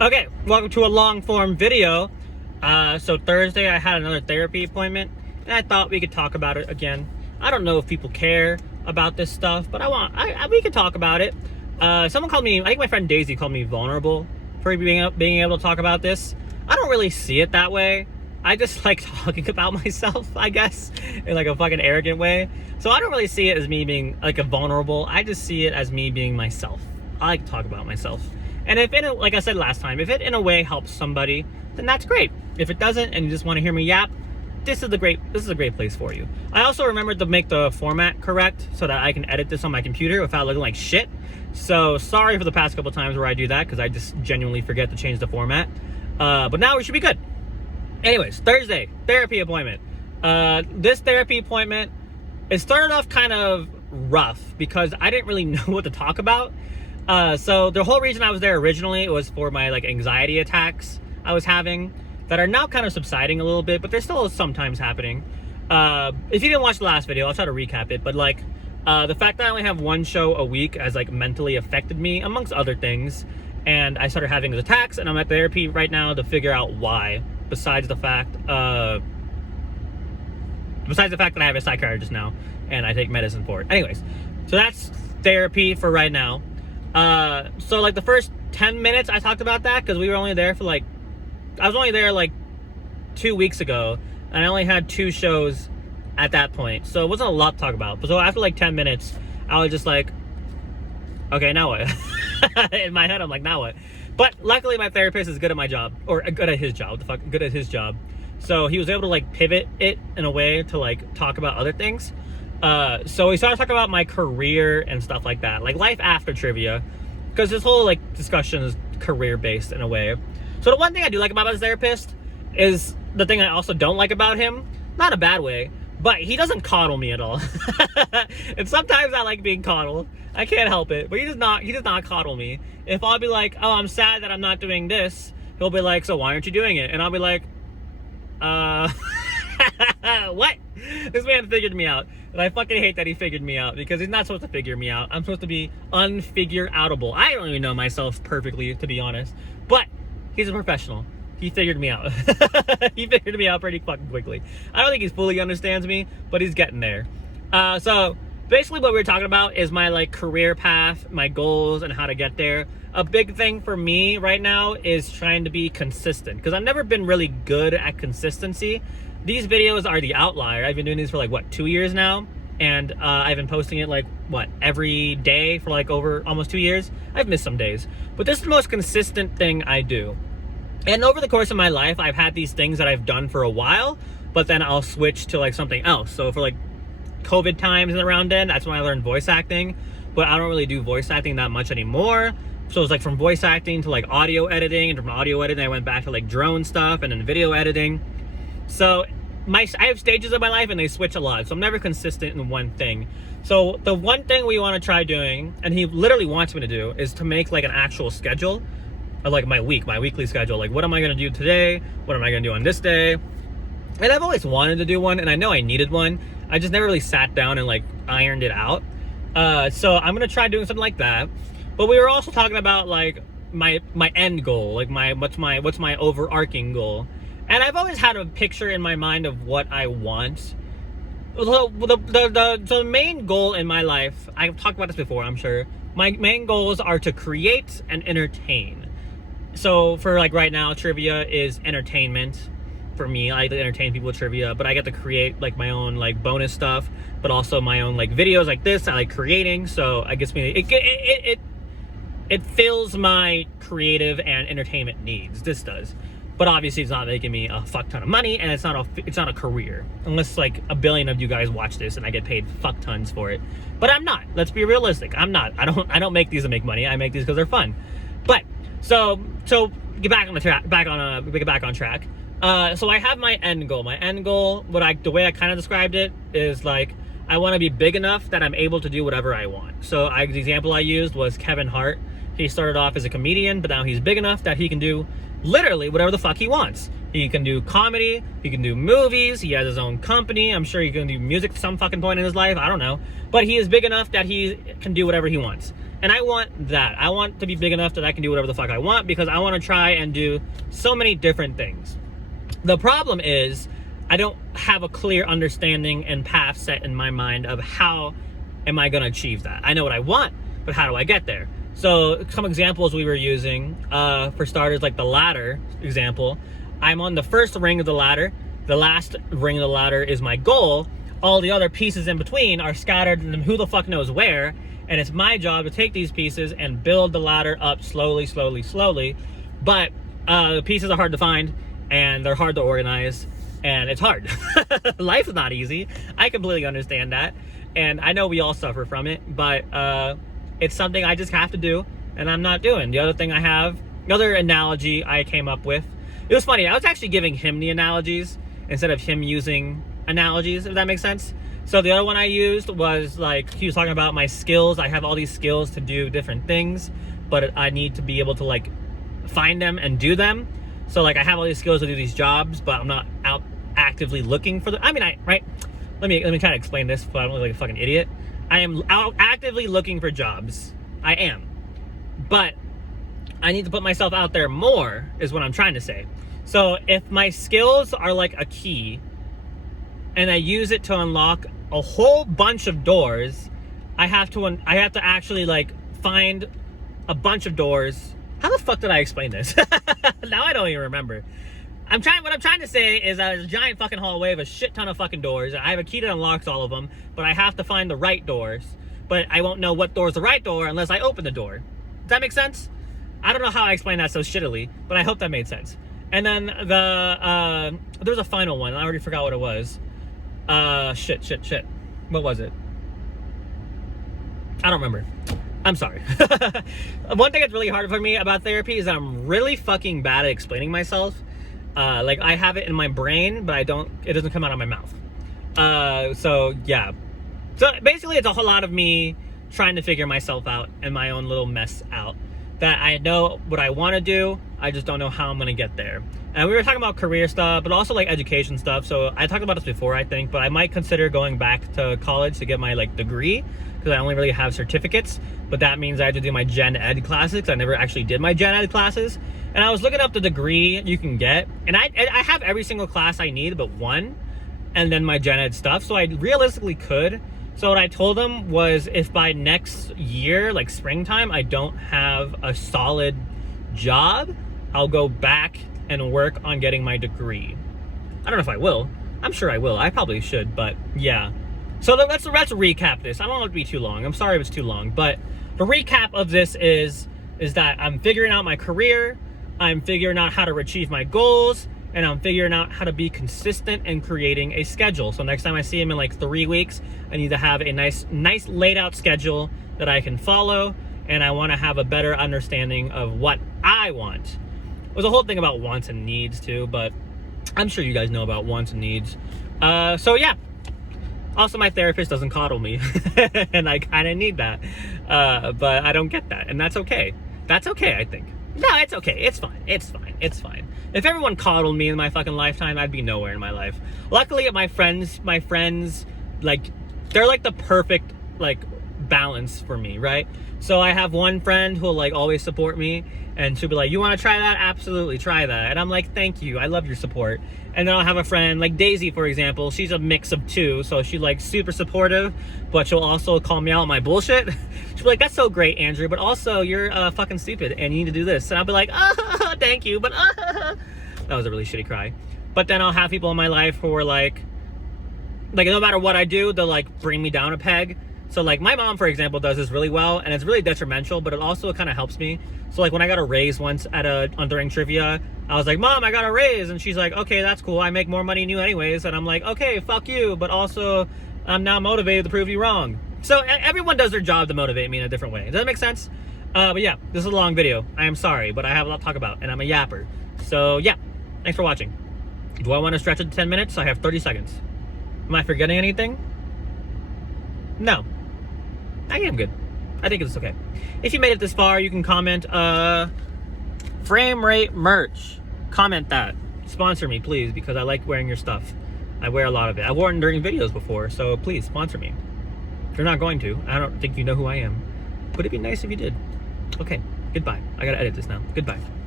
Okay, welcome to a long form video. So Thursday I had another therapy appointment and I thought we could talk about it again. I don't know if people care about this stuff, but we could talk about it. Someone called me, I think my friend Daisy called me vulnerable for being able to talk about this. I don't really see it that way. I just like talking about myself, I guess, in like a fucking arrogant way. So I don't really see it as me being like a vulnerable. I just see it as me being myself. I like to talk about myself. And if it, like I said last time, if it in a way helps somebody, then that's great. If it doesn't and you just want to hear me yap, this is a great place for you. I also remembered to make the format correct so that I can edit this on my computer without looking like shit. So sorry for the past couple times where I do that because I just genuinely forget to change the format. But now we should be good. Anyways, Thursday, therapy appointment. This therapy appointment, it started off kind of rough because I didn't really know what to talk about. So the whole reason I was there originally was for my like anxiety attacks I was having that are now kind of subsiding a little bit, but they're still sometimes happening. If you didn't watch the last video, I'll try to recap it, but like the fact that I only have one show a week has like mentally affected me amongst other things. And I started having these attacks and I'm at therapy right now to figure out why, besides the fact that I have a psychiatrist now and I take medicine for it. Anyways, so that's therapy for right now. So like the first 10 minutes I talked about that because we were only there for like, I was only there like 2 weeks ago and I only had 2 shows at that point. So it wasn't a lot to talk about. So after like 10 minutes, I was just like, okay, now what? In my head, I'm like, now what? But luckily my therapist is good at my job, or good at his job, good at his job. So he was able to like pivot it in a way to like talk about other things. So we started talking about my career and stuff like that, like life after trivia, because this whole like discussion is career based in a way. So the one thing I do like about his therapist is the thing I also don't like about him, not a bad way, but he doesn't coddle me at all. And sometimes I like being coddled. I can't help it, but he does not coddle me. If I'll be like, oh, I'm sad that I'm not doing this, he'll be like, so why aren't you doing it? And I'll be like, what? This man figured me out. And I fucking hate that he figured me out because he's not supposed to figure me out. I'm supposed to be unfigure-outable. I don't even know myself perfectly, to be honest. But he's a professional. He figured me out. He figured me out pretty fucking quickly. I don't think he fully understands me, but he's getting there. So basically what we're talking about is my like career path, my goals, and how to get there. A big thing for me right now is trying to be consistent because I've never been really good at consistency. These videos are the outlier. I've been doing these for like, what, 2 years now? And I've been posting it like, what, every day for like over almost 2 years? I've missed some days. But this is the most consistent thing I do. And over the course of my life, I've had these things that I've done for a while, but then I'll switch to like something else. So for like COVID times and around then, that's when I learned voice acting. But I don't really do voice acting that much anymore. So it's like from voice acting to like audio editing, and from audio editing I went back to like drone stuff and then video editing. So I have stages of my life and they switch a lot. So I'm never consistent in one thing. So the one thing we want to try doing, and he literally wants me to do, is to make like an actual schedule of like my weekly schedule. Like what am I going to do today? What am I going to do on this day? And I've always wanted to do one and I know I needed one. I just never really sat down and like ironed it out. So I'm going to try doing something like that. But we were also talking about like my end goal, like what's my overarching goal. And I've always had a picture in my mind of what I want. So the main goal in my life, I've talked about this before, I'm sure. My main goals are to create and entertain. So for like right now, trivia is entertainment. For me, I like to entertain people with trivia, but I get to create like my own like bonus stuff, but also my own like videos like this I like creating. So I guess it fills my creative and entertainment needs. This does. But obviously it's not making me a fuck ton of money, and it's not a career. Unless like a billion of you guys watch this and I get paid fuck tons for it. But I'm not. Let's be realistic. I'm not. I don't make these to make money. I make these because they're fun. But so get back on the track. Back on track. So I have my end goal. My end goal, the way I kind of described it is like I want to be big enough that I'm able to do whatever I want. So the example I used was Kevin Hart. He started off as a comedian, but now he's big enough that he can do literally whatever the fuck he wants. He can do comedy, he can do movies, he has his own company. I'm sure he can do music at some fucking point in his life, I don't know. But he is big enough that he can do whatever he wants. And I want that. I want to be big enough that I can do whatever the fuck I want, because I want to try and do so many different things. The problem is I don't have a clear understanding and path set in my mind of how am I going to achieve that. I know what I want, but how do I get there? So some examples we were using, for starters, like the ladder example. I'm on the first ring of the ladder. The last ring of the ladder is my goal. All the other pieces in between are scattered and who the fuck knows where. And it's my job to take these pieces and build the ladder up slowly, slowly, slowly. But the pieces are hard to find, and they're hard to organize, and it's hard. Life is not easy. I completely understand that. And I know we all suffer from it, but it's something I just have to do, and I'm not doing. The other analogy I came up with, it was funny. I was actually giving him the analogies instead of him using analogies, if that makes sense. So the other one I used was like, he was talking about my skills. I have all these skills to do different things, but I need to be able to like find them and do them. So like I have all these skills to do these jobs, but I'm not out actively looking for them. I mean, right? Let me try to explain this so I don't look like a fucking idiot. I am out actively looking for jobs. I am. But I need to put myself out there more, is what I'm trying to say. So if my skills are like a key and I use it to unlock a whole bunch of doors, I have to actually like find a bunch of doors. How the fuck did I explain this? Now I don't even remember. What I'm trying to say is there's a giant fucking hallway of a shit ton of fucking doors. I have a key that unlocks all of them, but I have to find the right doors. But I won't know what door is the right door unless I open the door. Does that make sense? I don't know how I explained that so shittily, but I hope that made sense. And then there was a final one. I already forgot what it was. Shit. What was it? I don't remember. I'm sorry. One thing that's really hard for me about therapy is that I'm really fucking bad at explaining myself. Like I have it in my brain, but it doesn't come out of my mouth. So yeah. So basically it's a whole lot of me trying to figure myself out and my own little mess out. That I know what I want to do, I just don't know how I'm going to get there. And we were talking about career stuff, but also like education stuff. So I talked about this before, I think, but I might consider going back to college to get my like degree, because I only really have certificates. But that means I have to do my gen ed classes, because I never actually did my gen ed classes. And I was looking up the degree you can get, and I have every single class I need but one, and then my gen ed stuff. So I realistically could. So what I told them was, if by next year, like springtime, I don't have a solid job, I'll go back and work on getting my degree. I don't know if I will. I'm sure I will. I probably should, but yeah. So let's recap this. I don't want it to be too long. I'm sorry if it's too long, but the recap of this is that I'm figuring out my career, I'm figuring out how to achieve my goals, and I'm figuring out how to be consistent in creating a schedule. So next time I see him in like 3 weeks, I need to have a nice laid out schedule that I can follow, and I want to have a better understanding of what I want. There's a whole thing about wants and needs too, but I'm sure you guys know about wants and needs. So yeah. Also, my therapist doesn't coddle me, and I kind of need that, but I don't get that, and that's okay. That's okay, I think. No, it's okay. It's fine. If everyone coddled me in my fucking lifetime, I'd be nowhere in my life. Luckily, my friends, like, they're like the perfect, like, balance for me, right? So I have one friend who'll, like, always support me, and she'll be like, you want to try that? Absolutely, try that. And I'm like, thank you. I love your support. And then I'll have a friend, like Daisy, for example. She's a mix of two, so she's, like, super supportive, but she'll also call me out on my bullshit. She'll be like, that's so great, Andrew, but also you're fucking stupid, and you need to do this. And I'll be like, thank you, but that was a really shitty cry. But then I'll have people in my life who are like no matter what I do, they'll, like, bring me down a peg. So, like, my mom, for example, does this really well, and it's really detrimental, but it also kind of helps me. So, like, when I got a raise once during trivia, I was like, Mom, I got a raise, and she's like, okay, that's cool, I make more money than you anyways, and I'm like, okay, fuck you, but also, I'm now motivated to prove you wrong. So, everyone does their job to motivate me in a different way. Does that make sense? But yeah, this is a long video. I am sorry, but I have a lot to talk about, and I'm a yapper. So, yeah, thanks for watching. Do I want to stretch it to 10 minutes? I have 30 seconds. Am I forgetting anything? No. I am good. I think it's okay. If you made it this far, you can comment, frame rate merch. Comment that. Sponsor me, please, because I like wearing your stuff. I wear a lot of it. I've worn it during videos before, so please sponsor me. If you're not going to, I don't think you know who I am. Would it be nice if you did? Okay, goodbye. I gotta edit this now. Goodbye.